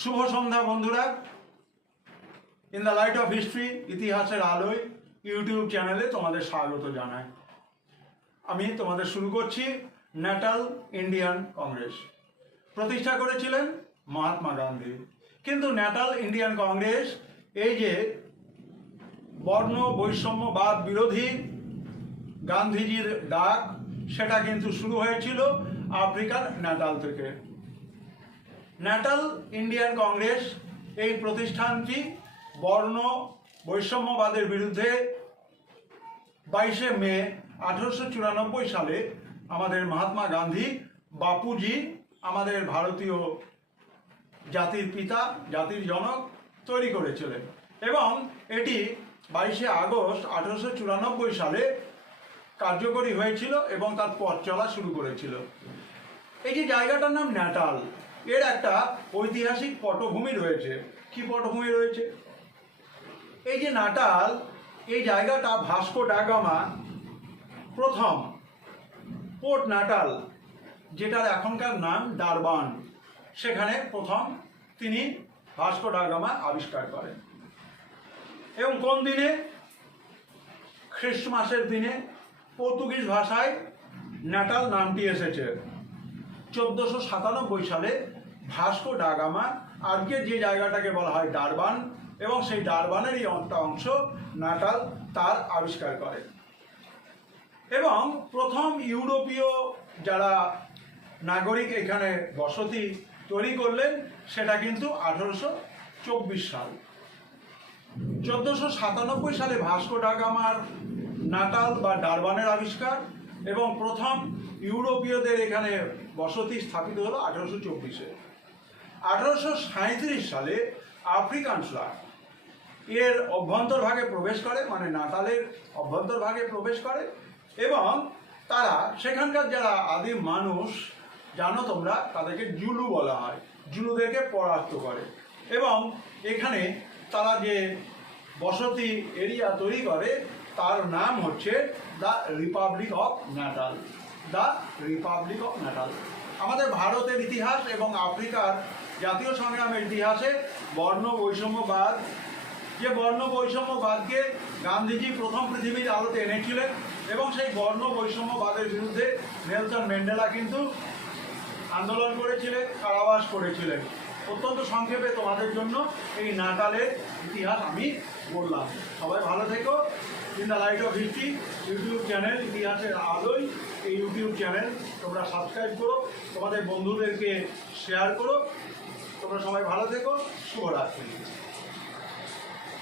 শুভ সন্ধ্যা বন্ধুরা। In the light off history, ইতিহাসের আলোয় ইউটিউব চ্যানেলে তোমাদের স্বাগত জানাই। আমি তোমাদের শুরু করছি। ন্যাটাল ইন্ডিয়ান কংগ্রেস প্রতিষ্ঠা করেছিলেন মহাত্মা গান্ধী। কিন্তু ন্যাটাল ইন্ডিয়ান কংগ্রেস এই যে বর্ণ বৈষম্যবাদ বিরোধী গান্ধীজির ডাক, সেটা কিন্তু শুরু হয়েছিল আফ্রিকার ন্যাটাল থেকে। ন্যাটাল ইন্ডিয়ান কংগ্রেস এই প্রতিষ্ঠানটি বর্ণ বৈষম্যবাদের বিরুদ্ধে 22শে মে 1894 সালে আমাদের মহাত্মা গান্ধী বাপুজি, আমাদের ভারতীয় জাতির পিতা, জাতির জনক, তৈরি করেছিলেন এবং এটি 22শে আগস্ট 1894 সালে কার্যকরী হয়েছিল এবং তার পথ চলা শুরু করেছিল। এই যে জায়গাটার নাম ন্যাটাল, এর একটা ঐতিহাসিক পটভূমি রয়েছে। কি পটভূমি রয়েছে? এই যে নাটাল, এই জায়গাটা ভাস্কো ডা গামা প্রথম পোর্ট নাটাল, যেটার এখনকার নাম ডারবান, সেখানে প্রথম তিনি ভাস্কো ডা গামা আবিষ্কার করেন। এবং কোন দিনে? খ্রিস্টমাসের দিনে। পর্তুগিজ ভাষায় ন্যাটাল নামটি এসেছে 1497 সালে। ভাস্কো ডা গামা আজকের যে জায়গাটাকে বলা হয় ডারবান, এবং সেই ডারবানেরই একটা অংশ নাটাল, তার আবিষ্কার করেন। এবং প্রথম ইউরোপীয় যারা নাগরিক এখানে বসতি তৈরি করলেন, সেটা কিন্তু 1824 সাল। 1497 সালে ভাস্কো ডা গামার নাটাল বা ডারবানের আবিষ্কার, এবং প্রথম ইউরোপীয়দের এখানে বসতি স্থাপিত হলো 1824-এ। 1837 সালে আফ্রিকানসরা এর অভ্যন্তরভাগে প্রবেশ করে, মানে নাটালের অভ্যন্তরভাগে প্রবেশ করে, এবং তারা সেখানকার যারা আদিম মানুষ, জানো তোমরা, তাদেরকে জুলু বলা হয়, জুলুদেরকে পরাস্ত করে। এবং এখানে তারা যে বসতি এরিয়া তৈরি করে, তার নাম হচ্ছে the Republic of natal. The Republic of natal. আমাদের ভারতের ইতিহাস এবং আফ্রিকার জাতীয় সংগ্রামের ইতিহাসে বর্ণ বৈষম্যবাদ, যে বর্ণ বৈষম্যবাদকে গান্ধীজি প্রথম পৃথিবীর আলোতে এনেছিলেন, এবং সেই বর্ণ বৈষম্যবাদের বিরুদ্ধে নেলসন ম্যান্ডেলা কিন্তু আন্দোলন করেছিলেন, কারাবাস করেছিলেন। অত্যন্ত সংক্ষেপে তোমাদের জন্য এই নাটালের ইতিহাস আমি বললাম। সবাই ভালো থেকো। In the light off history YouTube channel, ইতিহাসের আলোয়, এই ইউটিউব চ্যানেল তোমরা সাবস্ক্রাইব করো, তোমাদের বন্ধুদেরকে শেয়ার করো। তোমরা সবাই ভালো থেকো। শুভরাত্রি।